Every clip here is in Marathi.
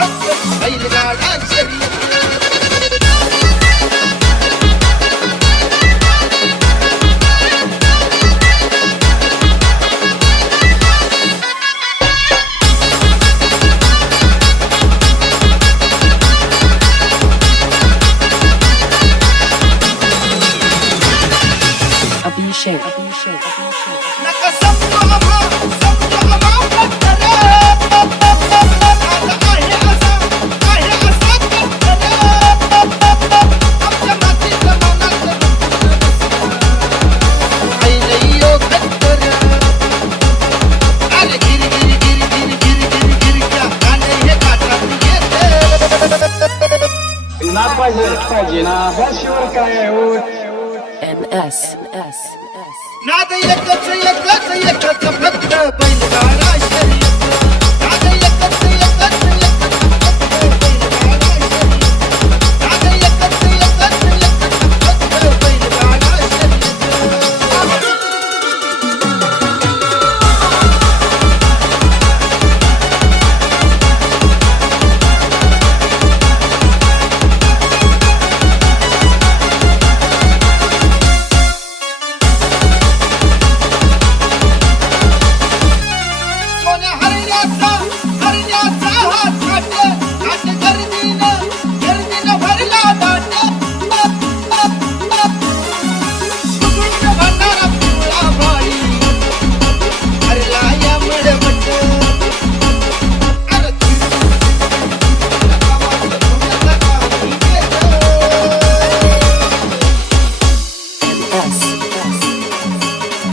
बैलगाडा शर्यत Abhishek. नका समजू आम्हा पत्थर आता आहे असा पत्थर आमच्या मातीच्या मनात ऐलयो खत्तर अरे गिरी गिरी गिरी गिरी गिरी गिरी गिरी क्या गाणे हे काठात येते नाद पाहिजे ना त्याशिवाय काय आहे हो NS. नाद एकच फक्त बैलगाडा शर्यत नाद एकच फक्त बैलगाडा शर्यत नाद एकच फक्त बैलगाडा शर्यत सोन्या हरण्याचा हात नाट गर्दीनं भरला दाट सुगुंड भंडारा पिवळा बाळी भरला या मिळवट अरे NS.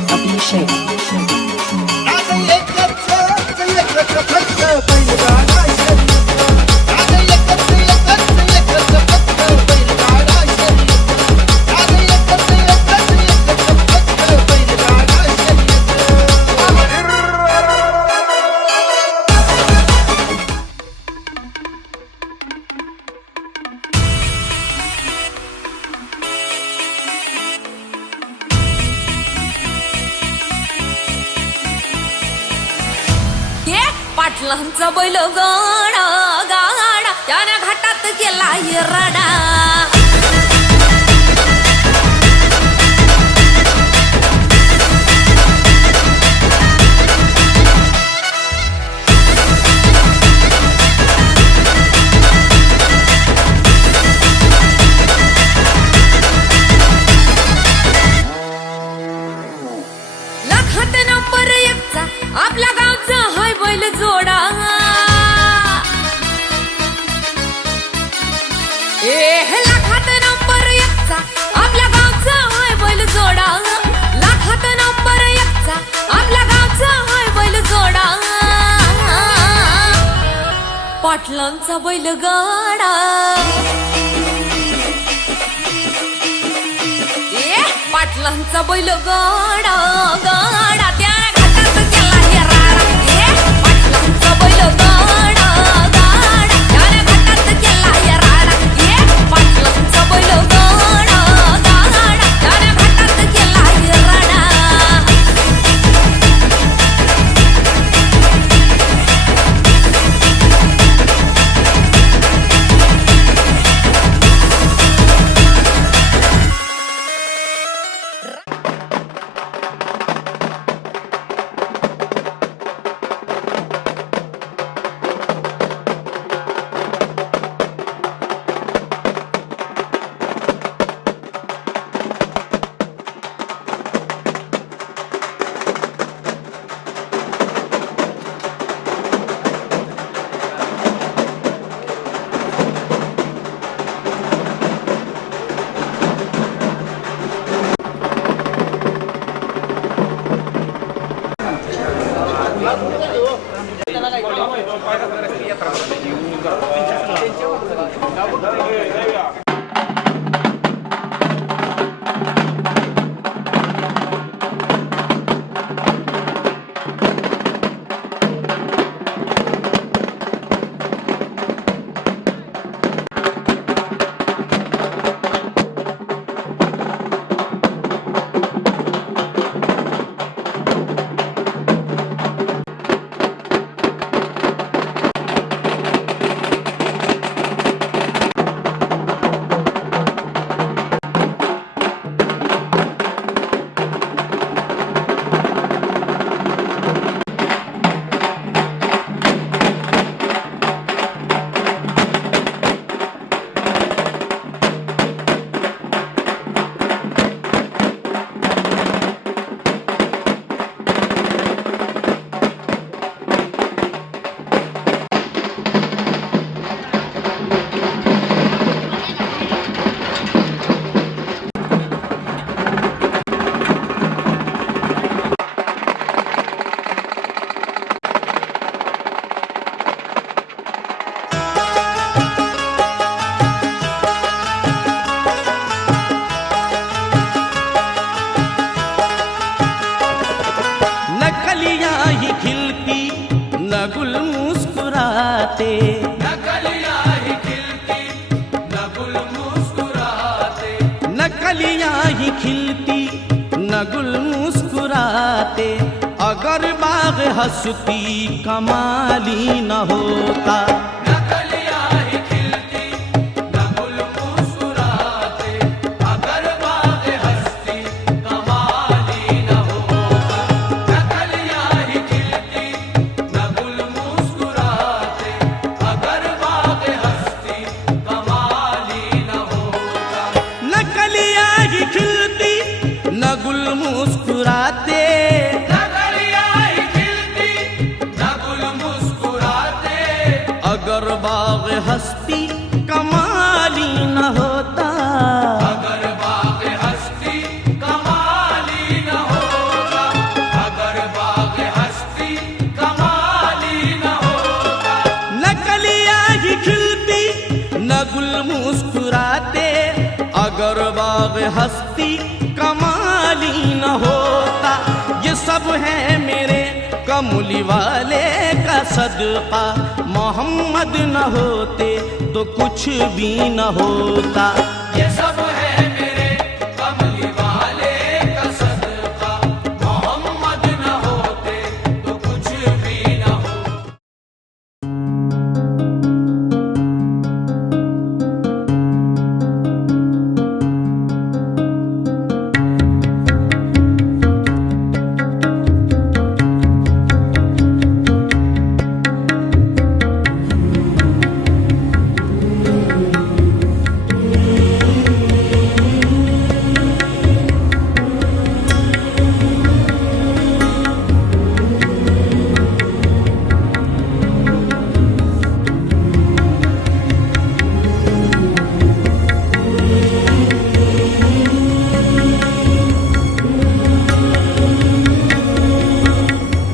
Abhishek. नाद एकच फक्त बैलगाडा शर्यत नाद एकच फक्त बैलगाडा शर्यत नाद एकच फक्त बैलगाडा शर्यत ये पाटलांचा बैल गाडा गाडा त्याने घाटात गेला रडा लाखात नंबर एकचा आपल्या गावचा हाय बैल जोडा लाखात नंबर एकचा आपल्या गावचा हाय बैल जोडा लाखात नंबर एकचा आपल्या गावचा हाय बैल जोडा पाटलांचा बैल गाडा पाटलांचा बैल गाडा गाडा त्याने घाटात गेला राडा पाटलांचा बैल गाडा गाडा त्याने घाटात गेला राडा पाटलांचा बैल गाडा गाडा त्याने घाटात गेला राडा मुस्कुराते, नकलियां ही खिलती न गुल मुस्कुराते, नकलियां ही खिलती न गुल मुस्कुराते, अगर बाग हंसती कमाली न होता। नकलियां ही खिलती न गुल मुस्कुराते, अगर बाग हंसती कमाली न होता। नकलियां ही खिलती न गुल मुस्कुराते, अगर बाग हंसती कमाली न होता। नकलियां ही खिलती न गुल मुस्कुराते, नकलियां ही खिलती न गुल मुस्कुराते, अगर बाग हस्ती कमाली न होता। अगर बाग हस्ती कमाली न होता, अगर बाग हस्ती कमाली न होता। नकलियां ही खिलती न गुल मुस्कुराते, अगर बाग हस्ती कमाली न होता। ये सब है मेरे कमली वाले का सदका, मोहम्मद न होते तो कुछ भी न होता। ये सब है मेरे कमली वाले का सदका, मोहम्मद न होते तो कुछ भी न होता।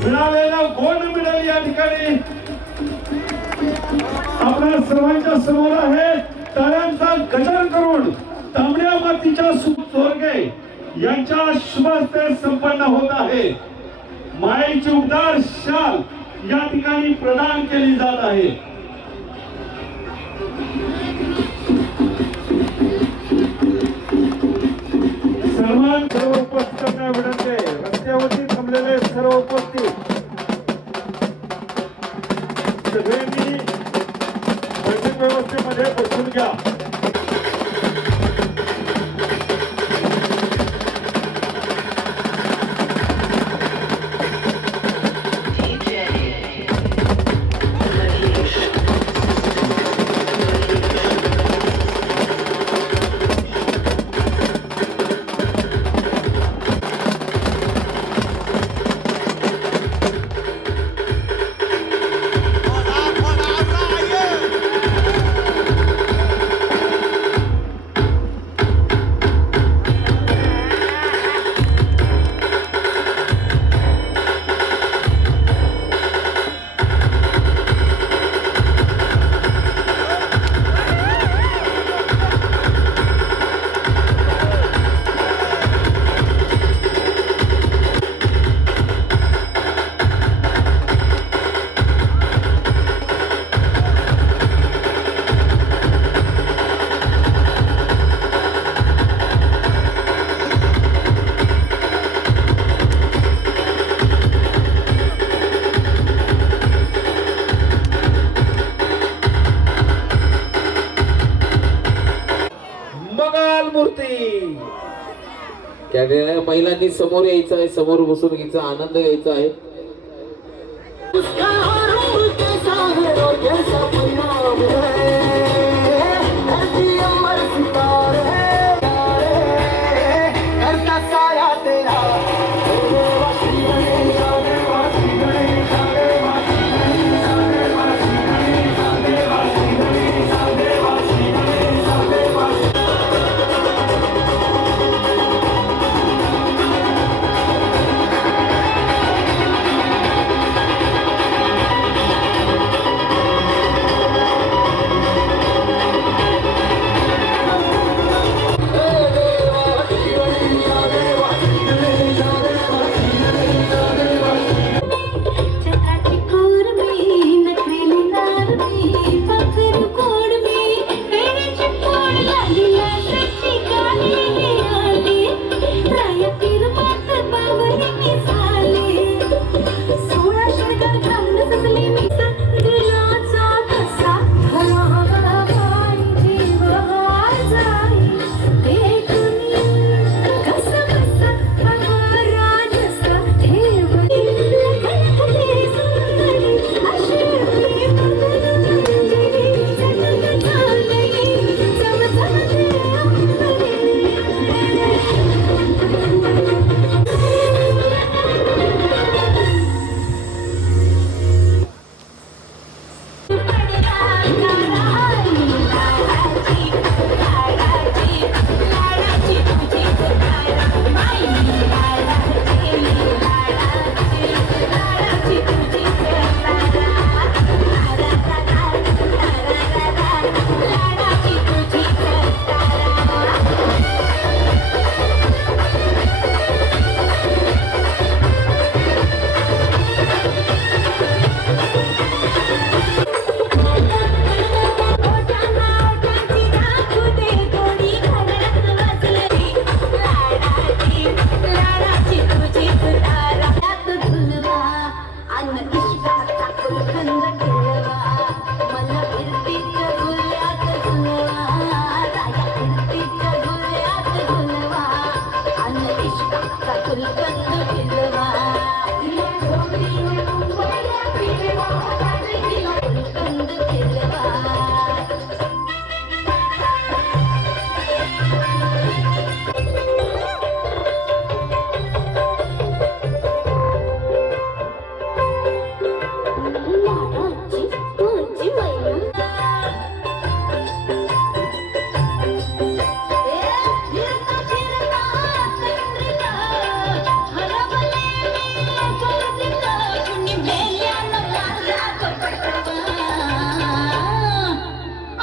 मिळालेला गोल्ड मेडल या ठिकाणी आपल्या सर्वांच्या समोर आहे. टाळ्यांचा गजर करून तांबड्या मातीच्या चोरगे यांच्या शुभ हस्ते संपन्न होत आहे. मायेची उबदार शाल या ठिकाणी प्रदान केली जात आहे. सन्मान सर्व उपस्थितांना विनंती आहे. रस्त्यावरती थांबलेले सर्व उपस्थित सगळ्यांनी बैठक व्यवस्थेमध्ये बसून घ्या. मूर्ती त्या महिलांनी समोर यायचं आहे, समोर बसून घ्यायचा, आनंद घ्यायचा आहे.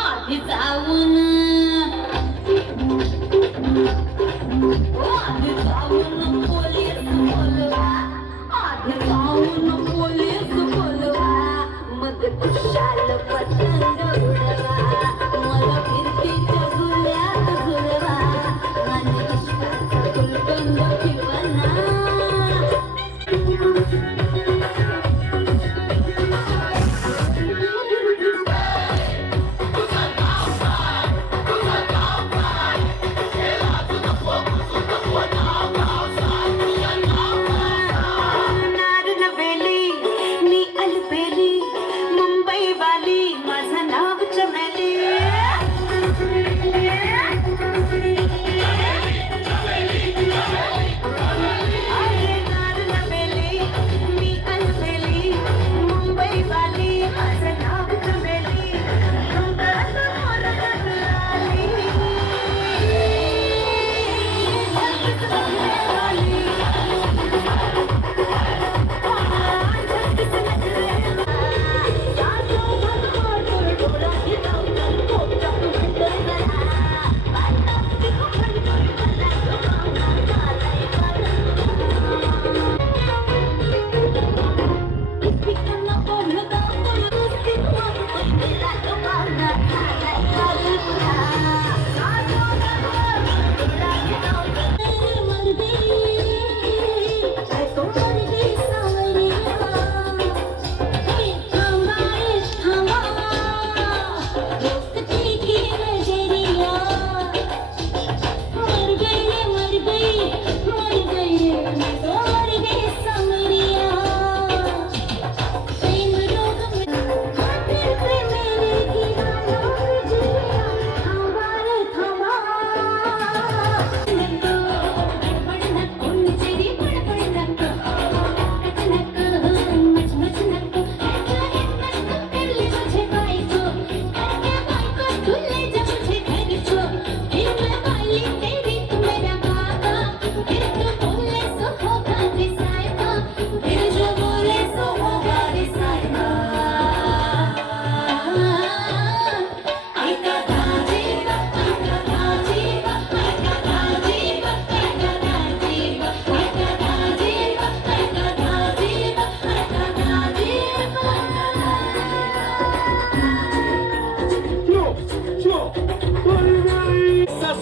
आधी जाऊन आधी जाऊन पोलीस बोलवा मग खुशाल पतंग उडवा मला फिरतीच्या झुल्यात झुलवा आणि इश्काचा गुलकंद फिरवना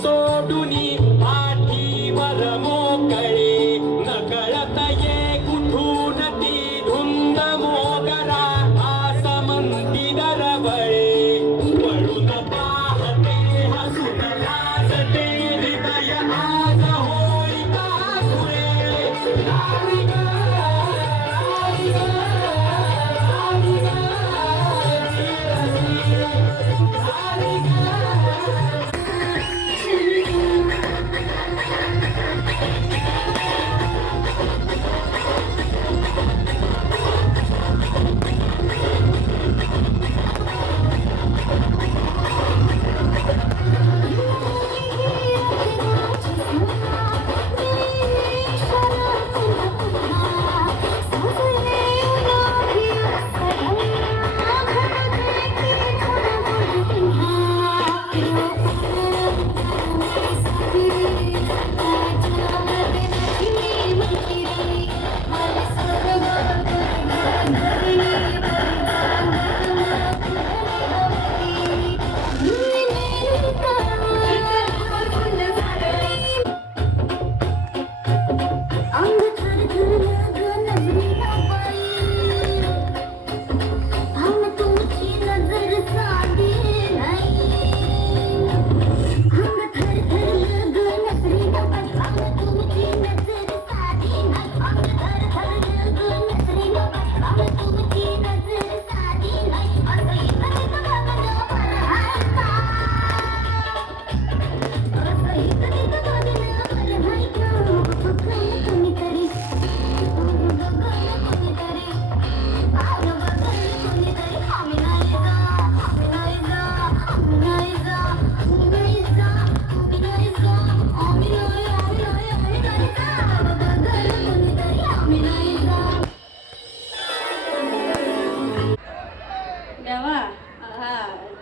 सोडुनी पाठीवर मोकळे नकळत ये कुठून ती धुंद मोगरा आसमंती दरवळे वळून पाहते हसून लाजते हृदय आज होळिका फुले लाली ग, लाली ग, लाली ग, लाली ग.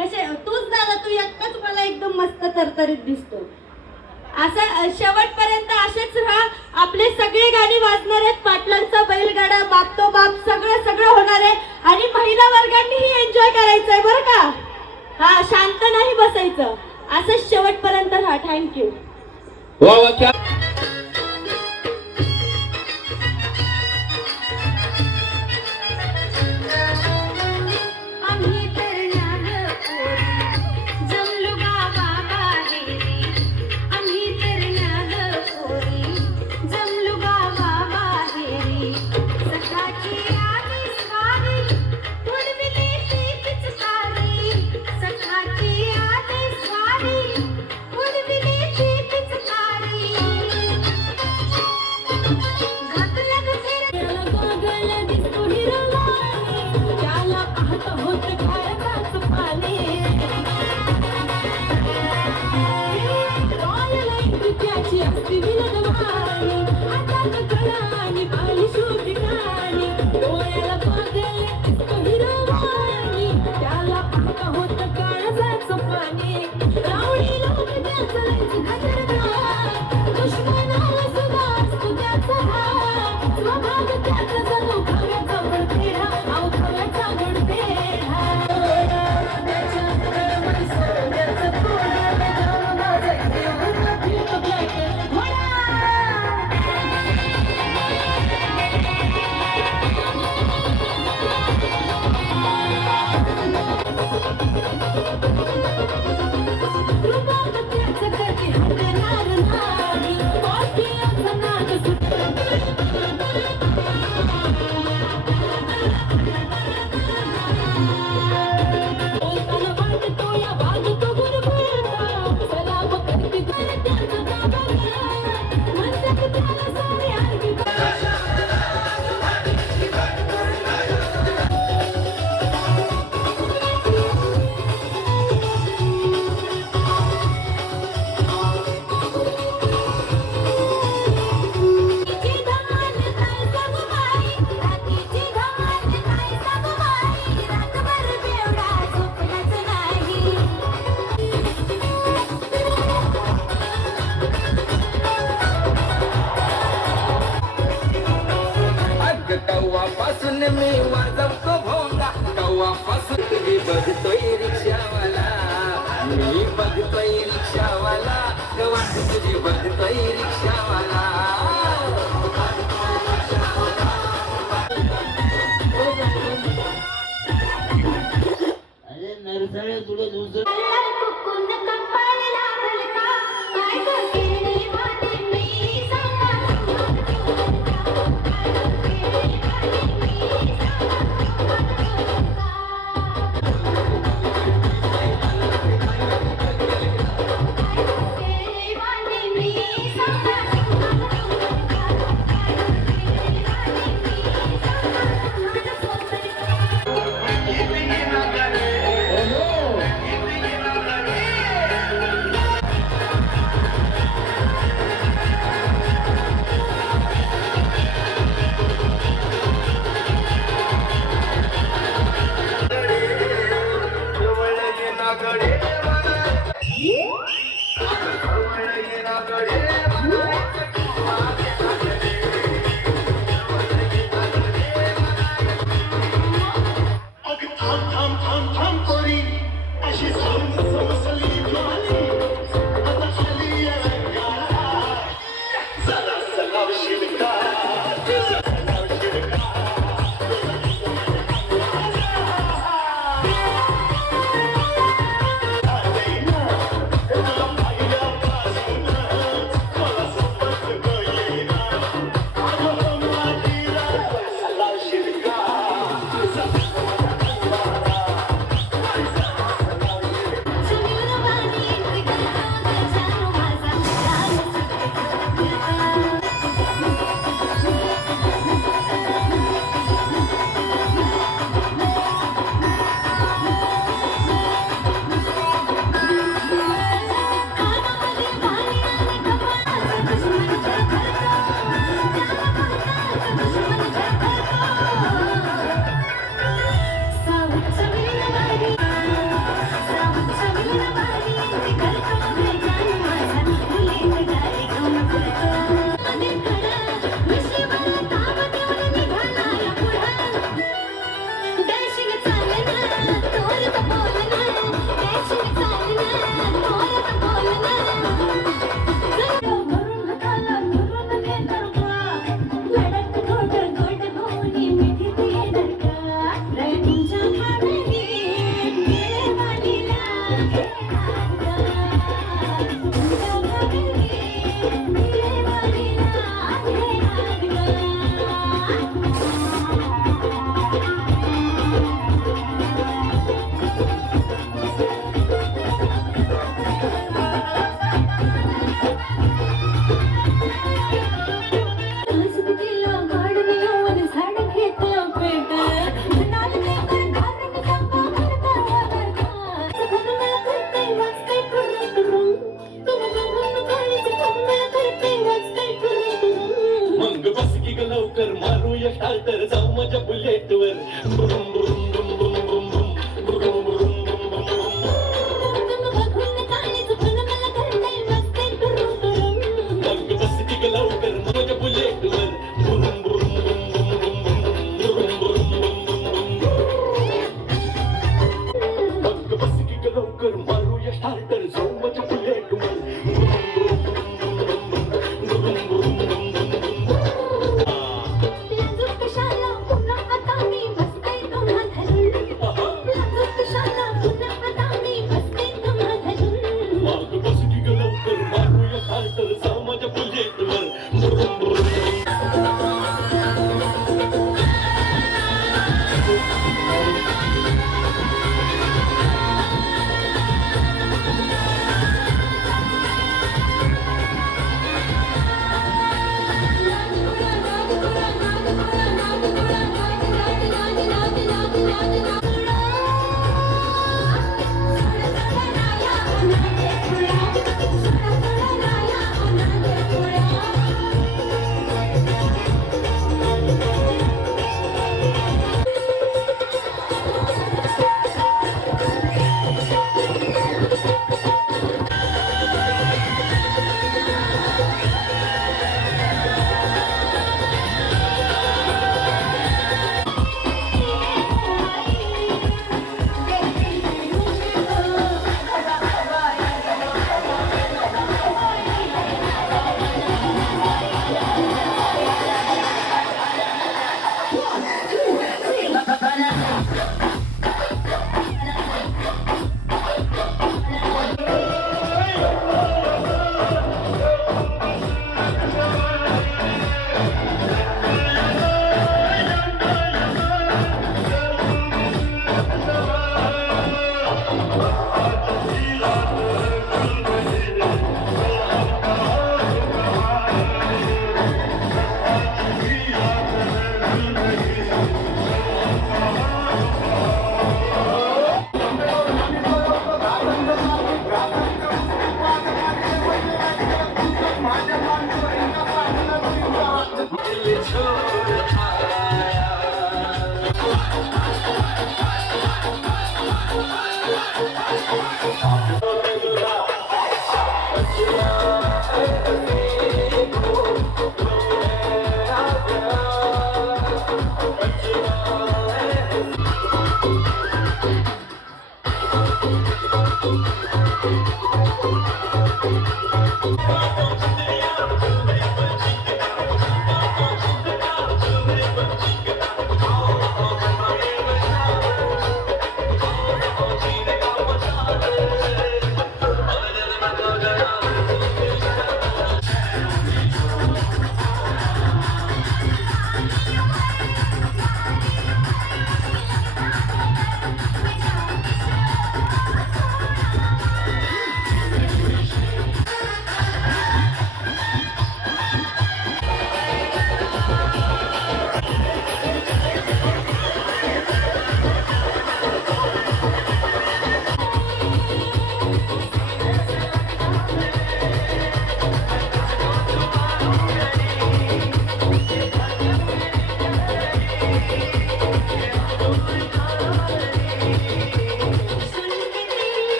कसे तूच दादा तू एकटाच मला एकदम मस्त तरतरीत दिसतो. असं शेवटपर्यंत असेच राहा. आपले सगळे गाणी वाजणार आहेत. पाटलांचा बैलगाडा बाप तो बाप सगळं सगळं होणार आहे आणि महिला वर्गांनीही एन्जॉय करायचंय बरं का. हा शांत नाही बसायचं. असंच शेवटपर्यंत राहा. थँक्यू. वा वा क्या आम्ही तर नाग पोरी जमलो गावा बाहेरी. आम्ही तर नाग पोरी जमलो गावा बाहेरी. सखाची आली स्वारी उडविली ती पिचकारी. सखाची आली स्वारी उडविली ती पिचकारी. घातलं ग फिरायला गोगल दिसतो हिरवाई. त्याला पाहत होत खायचाच पाणी. रॉयल एंट्रीची असती विलगवाणी. हातात कळा आणि बाली शोधिकाणी. डोळ्याला गोगल दिसतो हिरवाई. त्याला पाहत होत काळजाच पाणी. रावळी लोक त्याचं लयच खतरनाक. दुश्मनाला सुद्धा असतो त्याचा हात. स्वभाव त्याचा जणू खव्याचा गडपेढा. अहो खव्याचा गडपेढा. त्याच्या सोन्याचं तोंड जाऊन माझं घेऊन फिरतो black घोडा. रुबाब त्याचं कधी हटणार नाही. कॉफीचा नाद बोलताना वाटतो या वागतो गुरगुरता. सलाम करते तर त्याचं दाबा म्हणतात त्याला सारे आरती. रात्रीची धमाल काय सांगू बाई. रात्रीची धमाल काय सांगू बाई. रातभर बेवडा झोपलाच नाही. अग कव्वापासून मी वाजवतो भोंगा. कव्वापासून मी बघतोय रिक्षावाला. मी बघतोय रिक्षावाला. गवा तुझी बघतोय रिक्षावाला. कुकून कपाळ लागल का. काय ग केळी भाजी मी सांगा. केळी भाजी मी सांगा. लवकर मारूया स्टार्टर जाऊ माझ्या बुलेटवर माग बस की ग लवकर मारूया स्टार्टर जाऊ माझ्या बुलेटवर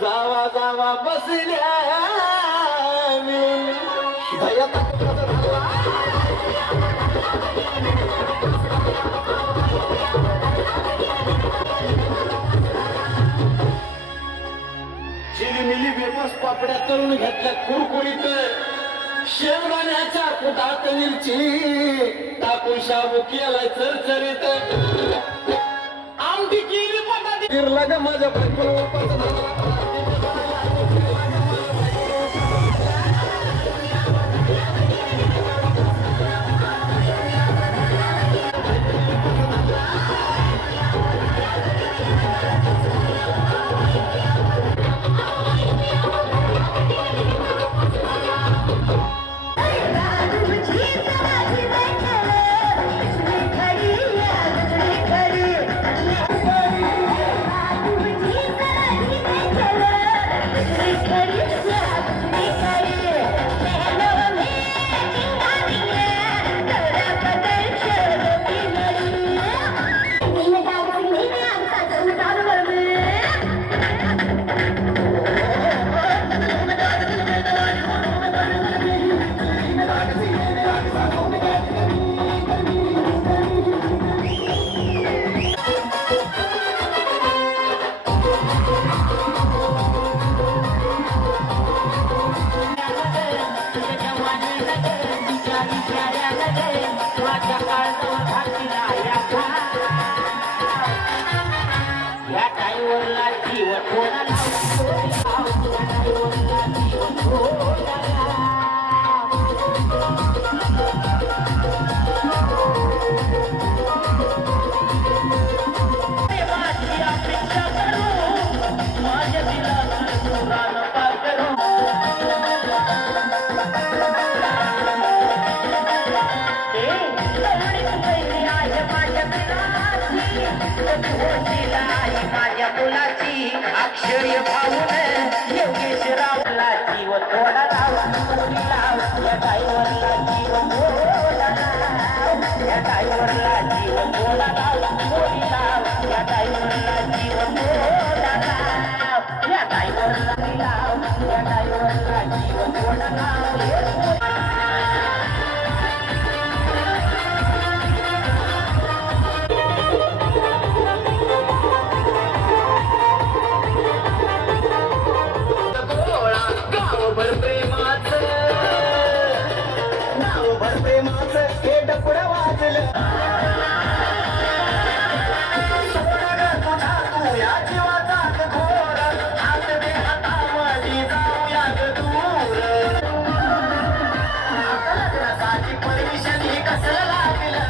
जावा जावा बसल्या भया चिलीमिली बेबस पापड्या तळून घेतल्या कुरकुरीत शेंगदाण्याच्या कुटात मिरची टाकून शाबू केलाय चरचरीत आमटी केली पटाती गिरला ग माझ्या बायकोला या टाईवरला जीव थोडा माझ्या दिलास पुराण पाकरू माझ्या मुलाची अक्षय पाहून योगेश्वरावला जीव थोडा लाव या टाईवरला जीव थोडा लाव या टाईवरला जीव थोडा लाव या टाईवरला जीव थोडा लाव या टाईवरला लाव या टाईवरला जीव थोडा लाव नावभर प्रेमाचं हे डपुडं वाजलं या जीवाचा घोर हात दे हातामध्ये जाऊयात दूर लग्नासाठी परमिशन ही कसं लागलं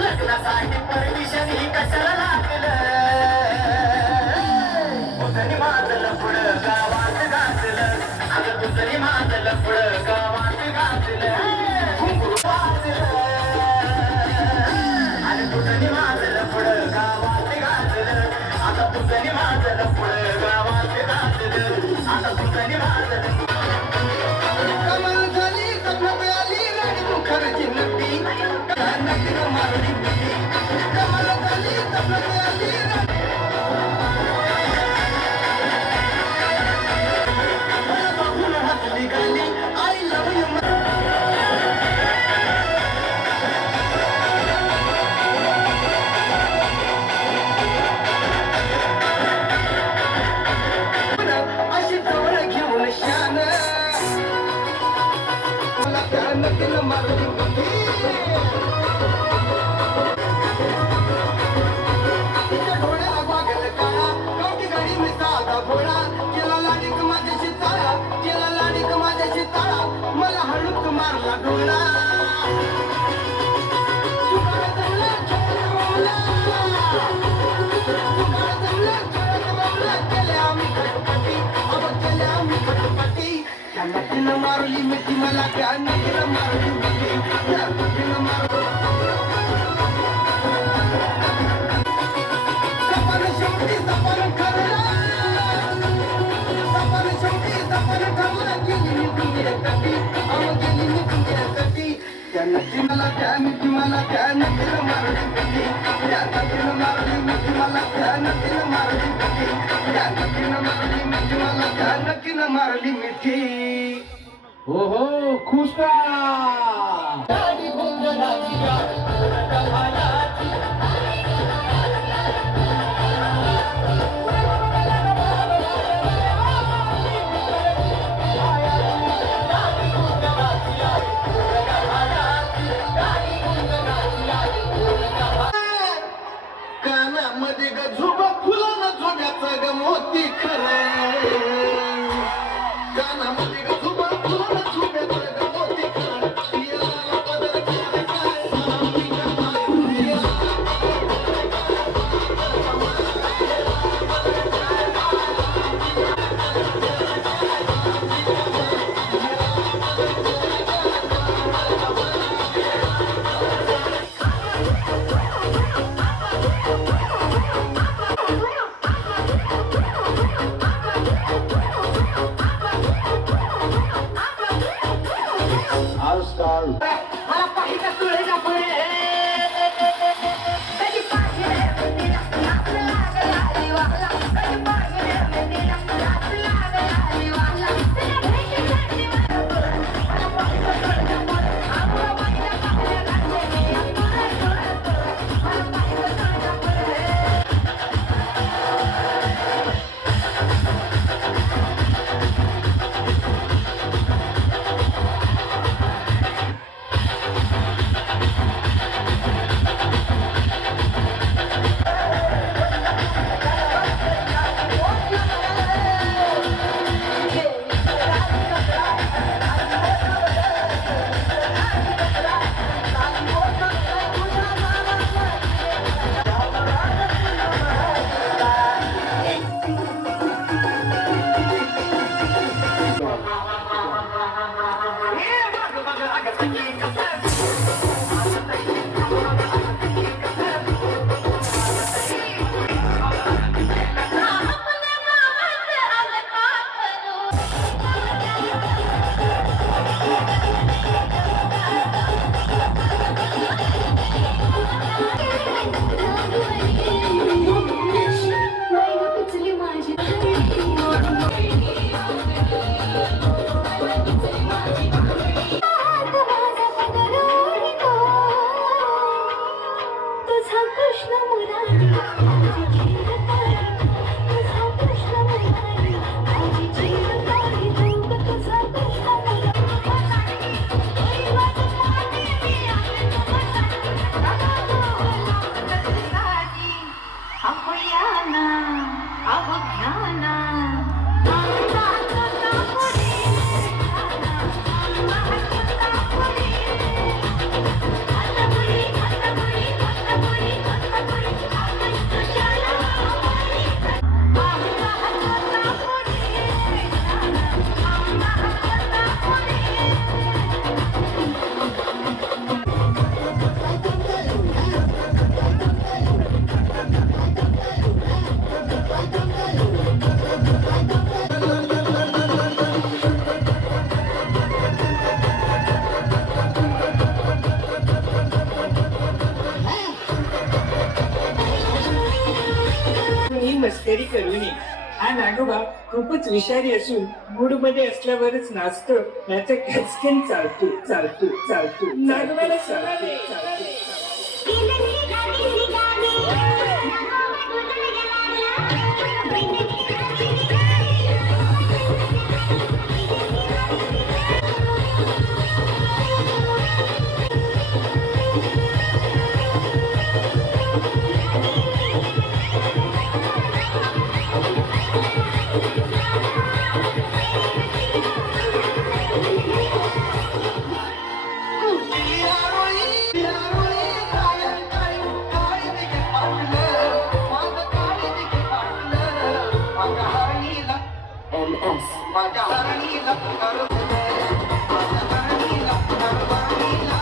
लग्नासाठी परमिशन ही कसं लागलं तुझं माझलं पुढं गावात गाजलं अगं तुझं माझलं पुढं गावात गाजलं घुंगरू वाजलं आणि तुझं माझलं पुढं गावात गाजलं आता तुझं माझलं पुढं गावात गाजलं आता तुझं माझलं कमल झाली कमल आली राणी मुखर्जी नटी नटीनं मारली बिटी कमल झाली कमल आली हसली गाली आई लव यू अशी जवळ घेऊन शान मला त्यानं तिनं मारली बुद्धी तिच्या डोळ्याला वागल काळा कवटी गाडी मी साधा भोळा केला लाडीक माझ्याशी ताळा केला लाडीक माझ्याशी ताळा मला हळूच मारला डोळा तुकाळ जमला खेळ रमला तुकाळ जमला खेळ रमला केले आम्ही खटपटी अब केले आम्ही खटपटी त्या नटीनं मारली मिठी मला त्या नटीनं मारली मिठी त्या नटीनं मारली सपन शेवटी सपन ठरलं सपन शेवटी सपन ठरलं गेली मी दुनियेसाठी गेली मी दुनियेसाठी त्या नटी मला त्या मिठी मला त्या नटीनं मारली मिठी त्या नटीनं मारली मिठी मला त्या नटीनं मारली मिठी त्या नटीनं मारली मिठी मला त्या नटीनं मारली मिठी हो हो खुश का गाडी गुंजनाची कमालाची कानामध्ये ग झुबा फुलानं झोड्याचं ग मोती खरं कानामध्ये ग झुबा फुलानं झोड्याचं ग मोती खरं याला पदर केलं काय मस्करी करू नये. हा नागोबा खूपच विषारी असून मूड मध्ये असल्यावरच नाचतो. याचं खचकन चालतो चालतो चालतो नागोबाला चालतो चालतो. MS. माझ्या हरणीला माझ्या हरणीला हरणीला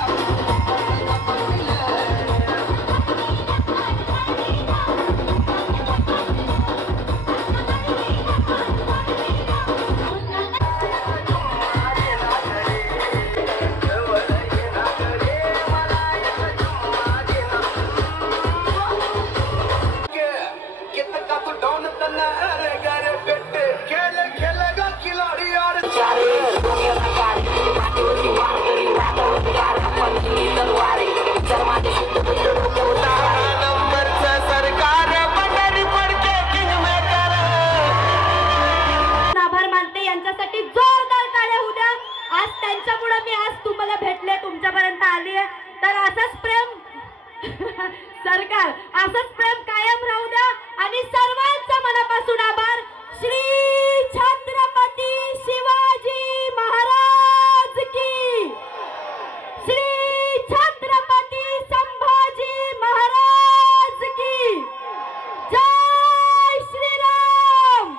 आभार मानते. यांच्यासाठी जोरदार टाळ्या होऊ द्या. आज त्यांच्यामुळे मी आज तुम्हाला भेटले, तुमच्यापर्यंत आली आहे. तर असंच प्रेम सरकार असंच प्रेम कायम राहू द्या. आणि सर्वांचा मनापासून आभार. श्री छत्रपती शिवाजी महाराज की, श्री छत्रपती संभाजी महाराज की. जय श्रीराम,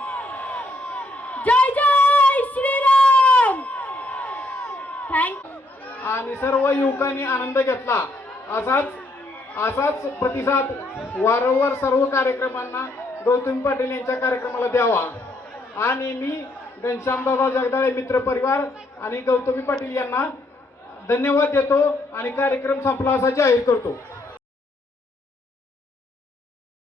जय जय श्रीराम. थँक आणि सर्व युवकांनी आनंद घेतला. असाच प्रतिसाद वारंवार सर्व कार्यक्रमांना गौतमी पाटील यांच्या कार्यक्रमाला द्यावा. आणि मी घनश्यामदादा जगदाळे मित्र परिवार आणि गौतमी पाटील यांना धन्यवाद देतो आणि कार्यक्रम संपला असा जाहीर करतो.